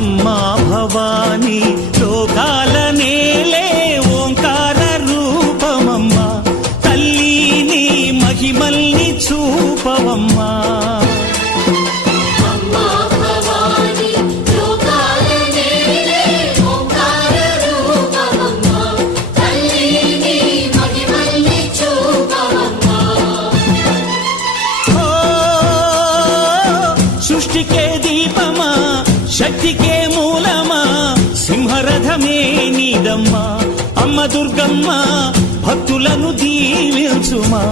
అమ్మా భవానీ లోకాల నేలే ఓంకార రూపమమ్మా తల్లి నీ మహిమల్ని చూపవమ్మా సృష్టికే దీపమా శక్తికే మూలమా సింహరథమే నీదమ్మా అమ్మ దుర్గమ్మ భక్తులను దీవించుమా